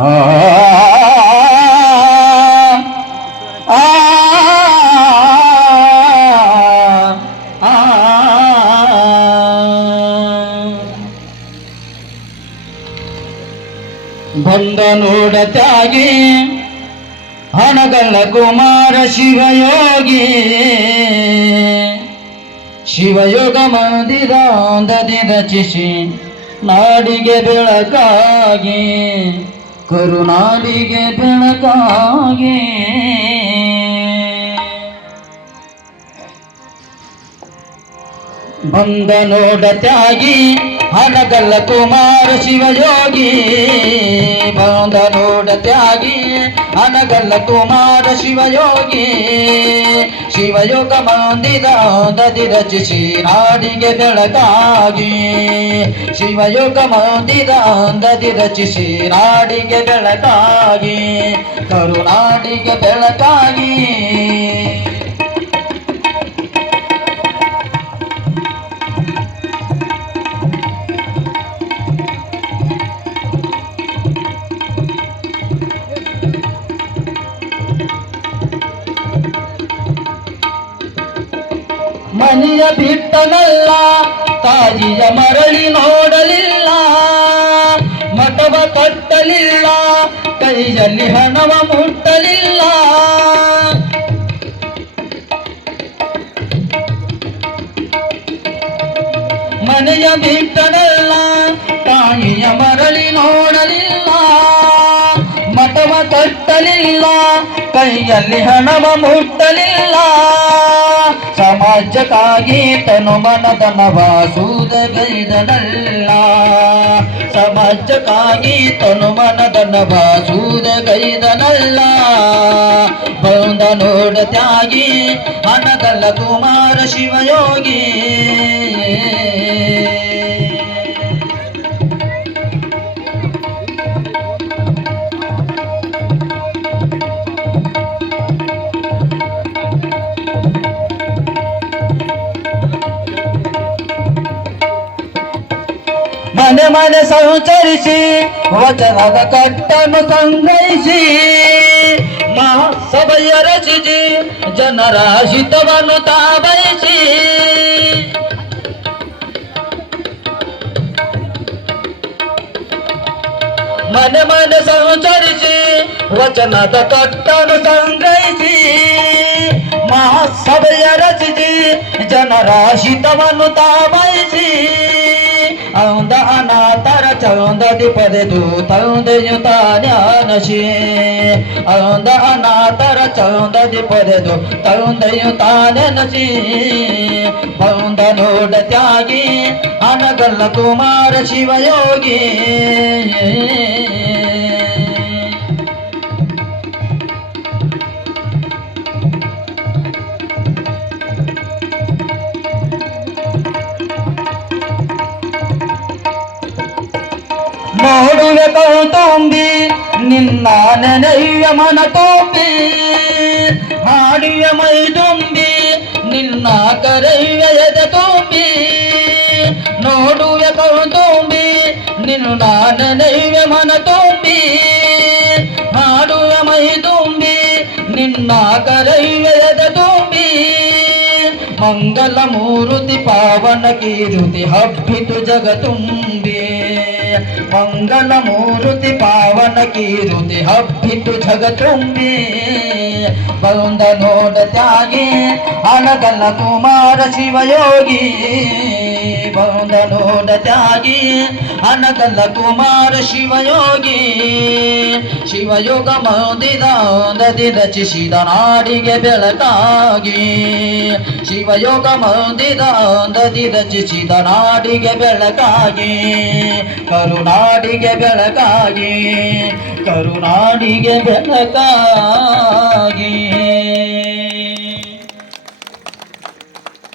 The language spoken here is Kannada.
ಆ ಆ ಬಂದ ನೋಡತಾಗಿ ಹಣಗಲ್ಲ ಕುಮಾರ ಶಿವಯೋಗಿ ಶಿವಯೋಗ ಮಂದಿರ ದದಿ ರಚಿಸಿ ನಾಡಿಗೆ ಬೆಳಕಾಗಿ ಕರುನಾಡಿಗೆ ಬೆಳಕಾಗಿ ಬಂದ ನೋಡತಾಗಿ ಹಣಗಲ್ಲ ಕುಮಾರ ಶಿವಯೋಗಿ ಬಂದ ನೋಡತಾಗಿ ಹಣಗಲ್ಲ ಕುಮಾರ ಶಿವಯೋಗಿ ಶಿವಯೋಗ ಮಂದಿರ ದದಿ ರಚಿಸಿ ನಾಡಿಗೆ ಬೆಳಕಾಗಿ ಶಿವಯೋಗ ಮಂದಿರ ದದಿ ರಚಿಸಿ ನಾಡಿಗೆ ಬೆಳಕಾಗಿ ಕರುನಾಡಿಗೆ ಬೆಳಕಾಗಿ ಮನೆಯ ಬಿಟ್ಟನಲ್ಲ ತಾಯಿಯ ಮರಳಿ ನೋಡಲಿಲ್ಲ ಮಠವ ಕಟ್ಟಲಿಲ್ಲ ಕೈಯಲ್ಲಿ ಹಣವ ಮುಟ್ಟಲಿಲ್ಲ ಮನೆಯ ಬಿಟ್ಟನಲ್ಲ ತಾಯಿಯ ಮರಳಿ ನೋಡಲಿಲ್ಲ ಮಠವ ಕಟ್ಟಲಿಲ್ಲ ಕೈಯಲ್ಲಿ ಹಣವ ಮುಟ್ಟಲಿಲ್ಲ ಸಮಾಜಕ್ಕಾಗಿ ತನು ಮನದನವ ಸೂದಗೈದನಲ್ಲ ಸಮಾಜಕ್ಕಾಗಿ ತನು ಮನದನವ ಸೂದಗೈದನಲ್ಲ ಬಂದ ನೋಡತಾಗಿ ಹಣಗಲ್ಲ ಕುಮಾರ ಶಿವಯೋಗಿ ಮನೆ ಮನೆ ಸಂಚರಿಸಿ ವಚನದ ಕಟ್ಟನ್ನು ಸಂಗ್ರಹಿಸಿ ಮಹಾಸಭೆಯ ರಚಿಸಿ ಜನರ ಹಿತವನ್ನು ತಾಬಯಿಸಿ ಮನೆ ಮನೆ ಸಂಚರಿಸಿ ವಚನದ ಕಟ್ಟನ್ನು ಸಂಗ್ರಹಿಸಿ ಮಹಾಸಭೆಯ ರಚಿಸಿ ಜನರ ಹಿತವನ್ನು ತಾಬಯಿಸಿ ಅವಂದ ಅನಾಥರ ಚೌಂದದಿ ಪಡೆದು ತಂದೆಯುತ ಜ್ಞಾನಶಿ ಅವಂದ ಅನಾಥರ ಚೌಂದದಿ ಪಡೆದು ತಂದೆಯುತ ಜ್ಞಾನಶಿ ಬಂದ ನೋಡತಾಗಿ ಹಣಗಲ್ಲ ಕುಮಾರ ಶಿವಯೋಗಿ ನೋಡುವೆ ಕೌತುಂಬಿ ನಿನ್ನ ನೆನೆಯುವ ಮನ ತುಂಬಿ ಹಾಡುವ ಮೈ ತುಂಬಿ ನಿನ್ನ ಕರೆಯುವ ಎದೆ ತುಂಬಿ ನೋಡುವೆ ಕೌತುಂಬಿ ನಿನ್ನ ನೆನೆಯುವ ಮನ ತುಂಬಿ ಹಾಡುವ ಮೈ ತುಂಬಿ ನಿನ್ನ ಕರೆಯುವ ಎದೆ ತುಂಬಿ ಮಂಗಲ ಮೂರುತಿ ಪಾವನ ಕೀರುತಿ ಹಬ್ಬಿತು ಜಗತುಂಬಿ ಮಂಗಲ ಮೂರುತಿ ಪಾವನ ಕೀರುತಿ ಹಬ್ಬಿತು ಜಗತುಂಬಿ ಬಂದ ನೋಡತಾಗಿ ಹಣಗಲ್ಲ ಕುಮಾರ ಶಿವಯೋಗಿ ಬಂದ ನೋಡತಾಗಿ ಹಣಗಲ್ಲ ಕುಮಾರ ಶಿವಯೋಗಿ ಶಿವಯೋಗ ಮಂದಿರ ದದಿ ರಚಿಸಿದ ನಾಡಿಗೆ ಬೆಳಕಾಗಿ ಶಿವಯೋಗ ಮಂದಿರ ದದಿ ರಚಿಸಿದ ನಾಡಿಗೆ ಬೆಳಕಾಗಿ ಕರುನಾಡಿಗೆ ಬೆಳಕಾಗಿ ಕರುನಾಡಿಗೆ ಬೆಳಕಾಗಿ